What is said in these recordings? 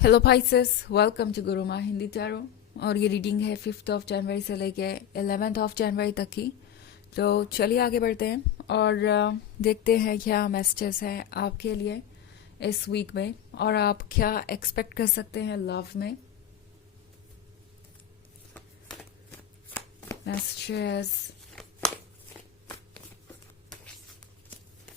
Hello Pisces, welcome to Guruma Hindi tarot. और ये reading है 5 जनवरी से लेके 11 जनवरी तक की। तो चलिए आगे बढ़ते हैं और देखते हैं क्या मैसेजेस हैं आपके लिए इस वीक में और आप क्या एक्सपेक्ट कर सकते हैं लव में। Messages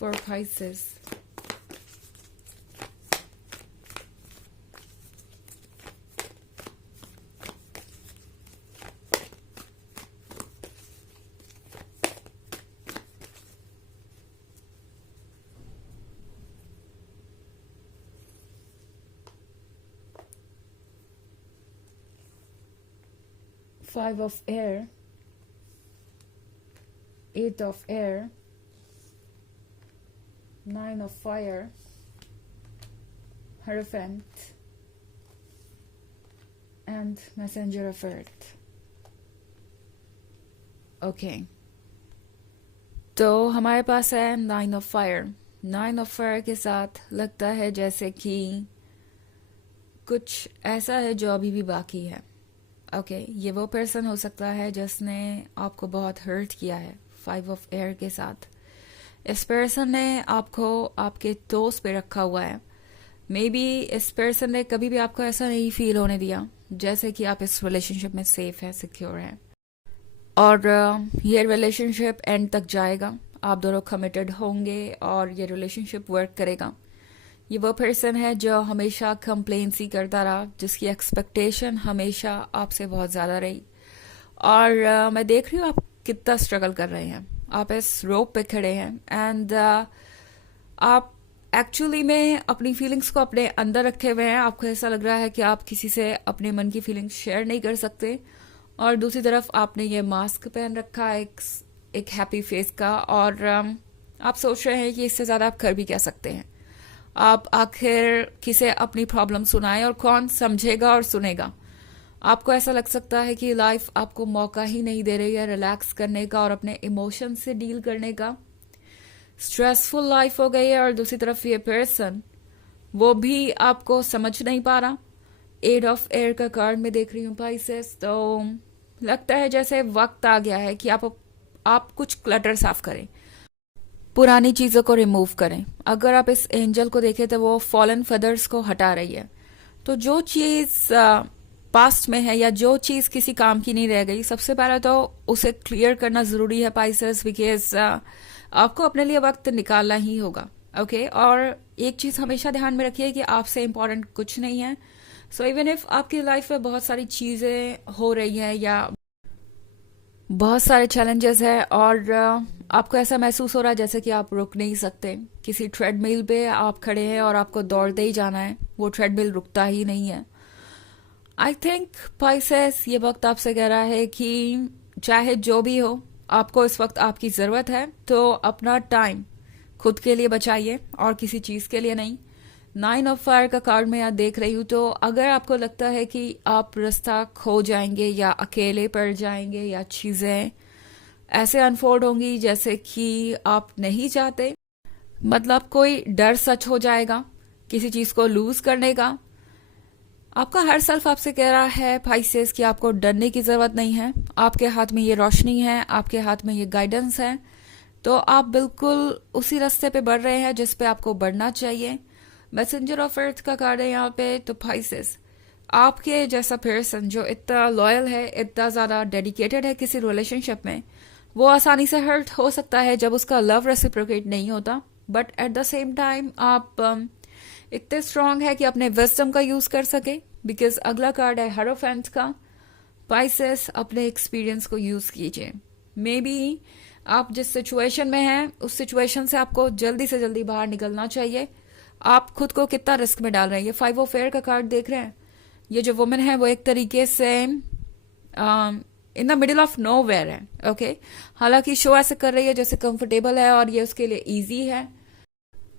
for Pisces. 5 of air, 8 of air, 9 of fire, Hierophant and messenger of earth. Okay, तो हमारे पास है 9 of fire। 9 of fire के साथ लगता है जैसे कि कुछ ऐसा है जो अभी भी बाकी है। ओके, ये वो पर्सन हो सकता है जिसने आपको बहुत हर्ट किया है 5 of air के साथ। इस पर्सन ने आपको आपके टोस पे रखा हुआ है। मे बी इस पर्सन ने कभी भी आपको ऐसा नहीं फील होने दिया जैसे कि आप इस रिलेशनशिप में सेफ है, सिक्योर है। और ये रिलेशनशिप एंड तक जाएगा, आप दोनों कमिटेड होंगे और ये रिलेशनशिप वर्क करेगा। ये वो पर्सन है जो हमेशा कंप्लेंट्स ही करता रहा, जिसकी एक्सपेक्टेशन हमेशा आपसे बहुत ज़्यादा रही। और मैं देख रही हूँ आप कितना स्ट्रगल कर रहे हैं। आप इस रोप पे खड़े हैं एंड आप एक्चुअली में अपनी फीलिंग्स को अपने अंदर रखे हुए हैं। आपको ऐसा लग रहा है कि आप किसी से अपने मन की फीलिंग्स शेयर नहीं कर सकते। और दूसरी तरफ आपने ये मास्क पहन रखा है एक हैप्पी फेस का, और आप सोच रहे हैं कि इससे ज़्यादा आप कर भी क्या सकते हैं। आप आखिर किसे अपनी प्रॉब्लम सुनाएं और कौन समझेगा और सुनेगा। आपको ऐसा लग सकता है कि लाइफ आपको मौका ही नहीं दे रही है रिलैक्स करने का और अपने इमोशन से डील करने का। स्ट्रेसफुल लाइफ हो गई है। और दूसरी तरफ ये पर्सन, वो भी आपको समझ नहीं पा रहा। 8 of air का कार्ड में देख रही हूँ पाइसेस। तो लगता है जैसे वक्त आ गया है कि आप कुछ क्लटर साफ करें, पुरानी चीज़ों को रिमूव करें। अगर आप इस एंजल को देखें तो वो फॉलन फेदर्स को हटा रही है। तो जो चीज़ पास्ट में है या जो चीज़ किसी काम की नहीं रह गई, सबसे पहले तो उसे क्लियर करना ज़रूरी है पाइसेस, बिकॉज आपको अपने लिए वक्त निकालना ही होगा। ओके, और एक चीज़ हमेशा ध्यान में रखिए कि आपसे इम्पोर्टेंट कुछ नहीं है। सो इवन इफ आपकी लाइफ में बहुत सारी चीज़ें हो रही हैं या बहुत सारे चैलेंजेस हैं और आपको ऐसा महसूस हो रहा है जैसे कि आप रुक नहीं सकते। किसी ट्रेडमिल पे आप खड़े हैं और आपको दौड़ते ही जाना है, वो ट्रेडमिल रुकता ही नहीं है। आई थिंक पाइसेस, ये वक्त आपसे कह रहा है कि चाहे जो भी हो, आपको इस वक्त आपकी ज़रूरत है, तो अपना टाइम खुद के लिए बचाइए और किसी चीज़ के लिए नहीं। 9 of fire का कार्ड मैं यहाँ देख रही हूँ। तो अगर आपको लगता है कि आप रास्ता खो जाएंगे या अकेले पड़ जाएंगे या चीज़ें ऐसे अनफोल्ड होंगी जैसे कि आप नहीं चाहते, मतलब कोई डर सच हो जाएगा किसी चीज़ को लूज करने का। आपका हर सेल्फ आपसे कह रहा है पाइसेस कि आपको डरने की ज़रूरत नहीं है। आपके हाथ में ये रोशनी है, आपके हाथ में ये गाइडेंस है। तो आप बिल्कुल उसी रास्ते पे बढ़ रहे हैं जिस पे आपको बढ़ना चाहिए। मैसेंजर ऑफ अर्थ का कार्ड है यहाँ पे। तो पाइसेस, आपके जैसा पर्सन जो इतना लॉयल है, इतना ज़्यादा डेडिकेटेड है किसी रिलेशनशिप में, वो आसानी से हर्ट हो सकता है जब उसका लव रेसिप्रोकेट नहीं होता। But at the same time आप इतने स्ट्रांग है कि अपने विजडम का यूज़ कर सके, बिकॉज अगला कार्ड है हायरोफेंट का। पाइसेस, अपने एक्सपीरियंस को यूज़ कीजिए। मे बी आप जिस सिचुएशन में हैं उस सिचुएशन से आपको जल्दी से जल्दी बाहर निकलना चाहिए। आप खुद को कितना रिस्क में डाल रहे हैं। ये 5 of air का कार्ड देख रहे हैं। ये जो वुमेन है वो एक तरीके से in the middle of nowhere है। ओके, हालांकि शो ऐसे कर रही है जैसे कंफर्टेबल है और ये उसके लिए इजी है।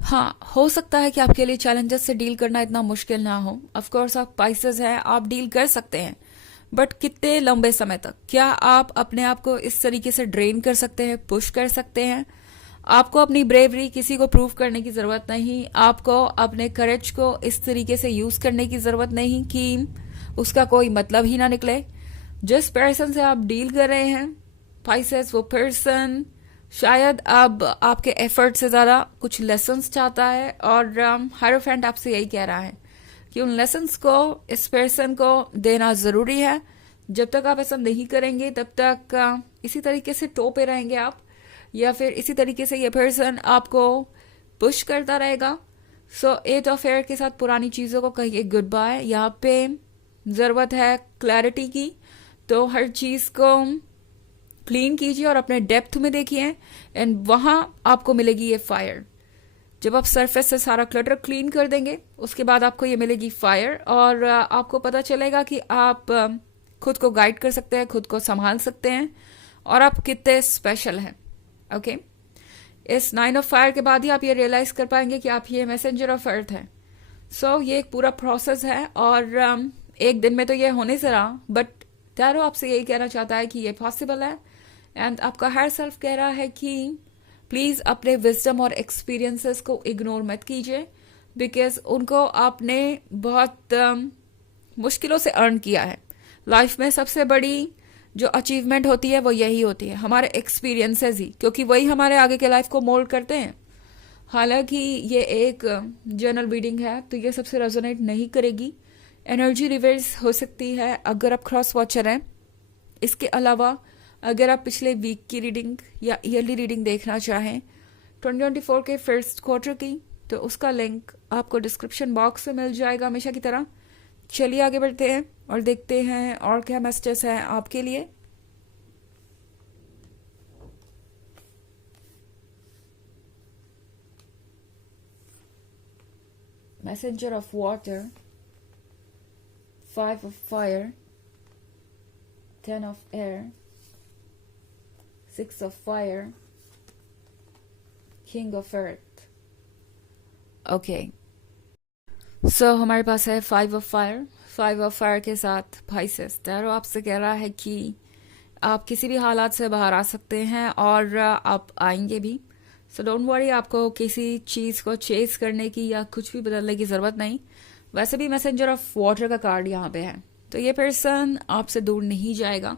हाँ, हो सकता है कि आपके लिए चैलेंजेस से डील करना इतना मुश्किल ना हो। ऑफ कोर्स आप पाइसेस हैं, आप डील कर सकते हैं, बट कितने लंबे समय तक? क्या आप अपने आप को इस तरीके से ड्रेन कर सकते हैं, पुश कर सकते हैं? आपको अपनी ब्रेवरी किसी को प्रूव करने की जरूरत नहीं, आपको अपने करेज को इस तरीके से यूज करने की जरूरत नहीं कि उसका कोई मतलब ही ना निकले। जिस पर्सन से आप डील कर रहे हैं पाइसेस, वो पर्सन शायद अब आपके एफर्ट से ज्यादा कुछ लेसन्स चाहता है, और हायरोफेंट आपसे यही कह रहा है कि उन लेसन्स को इस पर्सन को देना जरूरी है। जब तक आप ऐसा नहीं करेंगे तब तक इसी तरीके से टो पे रहेंगे आप, या फिर इसी तरीके से ये पर्सन आपको पुश करता रहेगा। सो 8 ऑफ एयर के साथ पुरानी चीजों को कहिए गुड बाय। यहाँ पे जरूरत है क्लैरिटी की, तो हर चीज को क्लीन कीजिए और अपने डेप्थ में देखिए, एंड वहां आपको मिलेगी ये फायर। जब आप सरफेस से सारा क्लटर क्लीन कर देंगे उसके बाद आपको ये मिलेगी फायर, और आपको पता चलेगा कि आप खुद को गाइड कर सकते हैं, खुद को संभाल सकते हैं, और आप कितने स्पेशल हैं। ओके, इस 9 ऑफ फायर के बाद ही आप ये रियलाइज कर पाएंगे कि आप ये मैसेंजर ऑफ अर्थ हैं। सो ये एक पूरा प्रोसेस है, और एक दिन में तो ये होने से रहा, बट टैरो आपसे यही कहना चाहता है कि ये पॉसिबल है। एंड आपका हायर सेल्फ कह रहा है कि प्लीज अपने विजडम और एक्सपीरियंसेस को इग्नोर मत कीजिए, बिकॉज उनको आपने बहुत मुश्किलों से अर्न किया है। लाइफ में सबसे बड़ी जो अचीवमेंट होती है वो यही होती है, हमारे एक्सपीरियंसेस ही, क्योंकि वही हमारे आगे के लाइफ को मोल्ड करते हैं। हालांकि ये एक जनरल रीडिंग है तो ये सबसे रेजोनेट नहीं करेगी, एनर्जी रिवर्स हो सकती है अगर आप क्रॉस वॉचर हैं। इसके अलावा अगर आप पिछले वीक की रीडिंग या ईयरली रीडिंग देखना चाहें 2024 के फर्स्ट क्वार्टर की, तो उसका लिंक आपको डिस्क्रिप्शन बॉक्स में मिल जाएगा हमेशा की तरह। चलिए आगे बढ़ते हैं और देखते हैं और क्या मैसेजेस हैं आपके लिए। Messenger of water, 5 of fire, 10 of air, 6 of fire, king of earth. Okay. So हमारे पास है 5 of fire। 5 of fire के साथ पाइसेस, टैरो आपसे कह रहा है कि आप किसी भी हालात से बाहर आ सकते हैं और आप आएंगे भी। सो डोंट वरी, आपको किसी चीज को चेस करने की या कुछ भी बदलने की जरूरत नहीं। वैसे भी मैसेंजर ऑफ वाटर का कार्ड यहाँ पे है, तो ये पर्सन आपसे दूर नहीं जाएगा।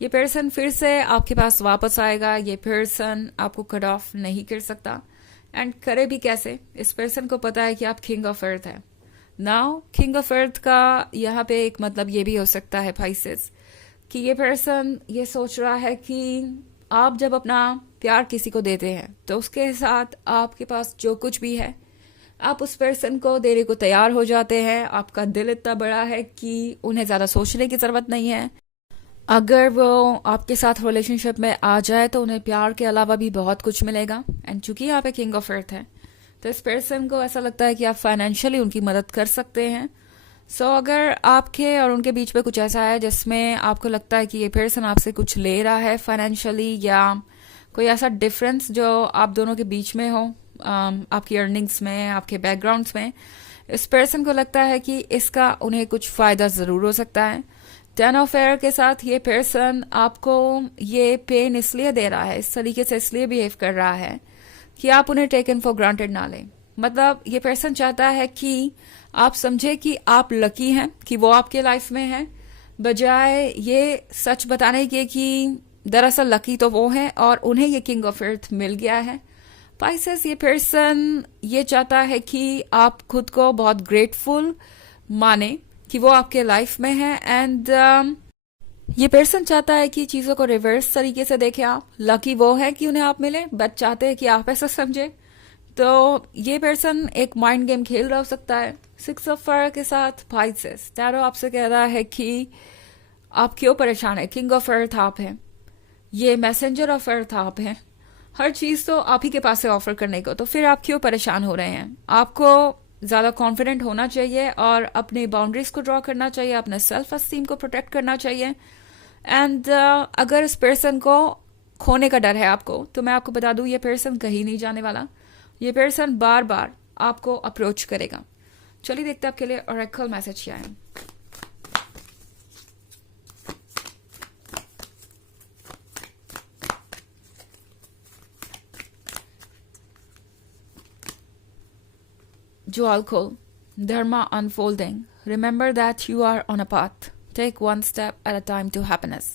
ये पर्सन फिर से आपके पास वापस आएगा। ये पर्सन आपको कट ऑफ नहीं कर सकता, एंड करे भी कैसे। इस पर्सन को पता है कि आप किंग ऑफ अर्थ है। नाउ किंग ऑफ अर्थ का यहाँ पे एक मतलब ये भी हो सकता है पाइसेस, कि ये पर्सन ये सोच रहा है कि आप जब अपना प्यार किसी को देते हैं तो उसके साथ आपके पास जो कुछ भी है आप उस पर्सन को देने को तैयार हो जाते हैं। आपका दिल इतना बड़ा है कि उन्हें ज्यादा सोचने की जरूरत नहीं है। अगर वो आपके साथ रिलेशनशिप में आ जाए तो उन्हें प्यार के अलावा भी बहुत कुछ मिलेगा। एंड चूंकि यहाँ पे किंग ऑफ अर्थ है तो इस पर्सन को ऐसा लगता है कि आप फाइनेंशियली उनकी मदद कर सकते हैं। सो अगर आपके और उनके बीच में कुछ ऐसा है जिसमें आपको लगता है कि ये पर्सन आपसे कुछ ले रहा है फाइनेंशियली, या कोई ऐसा डिफरेंस जो आप दोनों के बीच में हो, आपकी अर्निंग्स में, आपके बैकग्राउंड्स में, इस पर्सन को लगता है कि इसका उन्हें कुछ फायदा जरूर हो सकता है। 10 ऑफ एयर के साथ ये पर्सन आपको ये पेन इसलिए दे रहा है, इस तरीके से इसलिए बिहेव कर रहा है कि आप उन्हें टेकन फॉर ग्रांटेड ना लें। मतलब ये पर्सन चाहता है कि आप समझे कि आप लकी हैं कि वो आपके लाइफ में है, बजाय ये सच बताने के कि दरअसल लकी तो वो है और उन्हें ये किंग ऑफ अर्थ मिल गया है। पाइसेस, ये पर्सन ये चाहता है कि आप खुद को बहुत ग्रेटफुल माने कि वो आपके लाइफ में है। एंड ये पर्सन चाहता है कि चीजों को रिवर्स तरीके से देखें आप। लकी वो है कि उन्हें आप मिले, बट चाहते हैं कि आप ऐसा समझे। तो ये पर्सन एक माइंड गेम खेल रहा हो सकता है। 6 ऑफ फायर के साथ पाइसेस, टैरो आपसे कह रहा है कि आप क्यों परेशान है। किंग ऑफ अर्थ आप हैं, ये मैसेंजर ऑफ अर्थ आप हैं, हर चीज तो आप ही के पास है ऑफर करने को, तो फिर आप क्यों परेशान हो रहे हैं। आपको ज्यादा कॉन्फिडेंट होना चाहिए और अपने बाउंड्रीज को ड्रॉ करना चाहिए, अपने सेल्फ एस्टीम को प्रोटेक्ट करना चाहिए। एंड अगर इस पर्सन को खोने का डर है आपको, तो मैं आपको बता दूं ये पर्सन कहीं नहीं जाने वाला। ये पर्सन बार बार आपको अप्रोच करेगा। चलिए देखते हैं आपके लिए ऑरेकल मैसेज क्या है। Joalkol, Dharma unfolding. Remember that you are on a path. Take one step at a time to happiness.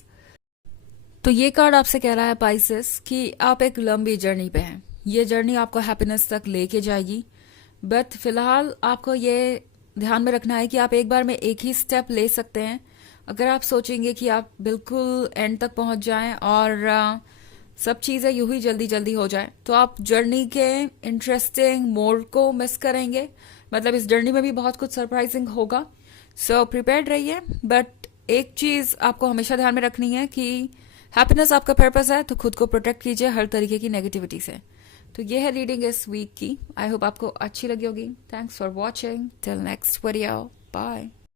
तो ये कार्ड आपसे कह रहा है पाइसेस कि आप एक लंबी जर्नी पे हैं. ये जर्नी आपको हैप्पीनेस तक लेके जाएगी, बट फिलहाल आपको ये ध्यान में रखना है कि आप एक बार में एक ही स्टेप ले सकते हैं. अगर आप सोचेंगे कि आप बिल्कुल एंड तक पहुंच जाएं और सब चीज़ें यूं ही जल्दी जल्दी हो जाए, तो आप जर्नी के इंटरेस्टिंग मोड को मिस करेंगे. मतलब इस जर्नी में भी बहुत कुछ सरप्राइजिंग होगा. सो प्रिपेयर्ड रहिए, बट एक चीज़ आपको हमेशा ध्यान में रखनी है कि हैप्पीनेस आपका पर्पस है, तो खुद को प्रोटेक्ट कीजिए हर तरीके की नेगेटिविटी से. तो ये है रीडिंग इस वीक की. आई होप आपको अच्छी लगी होगी. Thanks for watching. Till next video. Bye.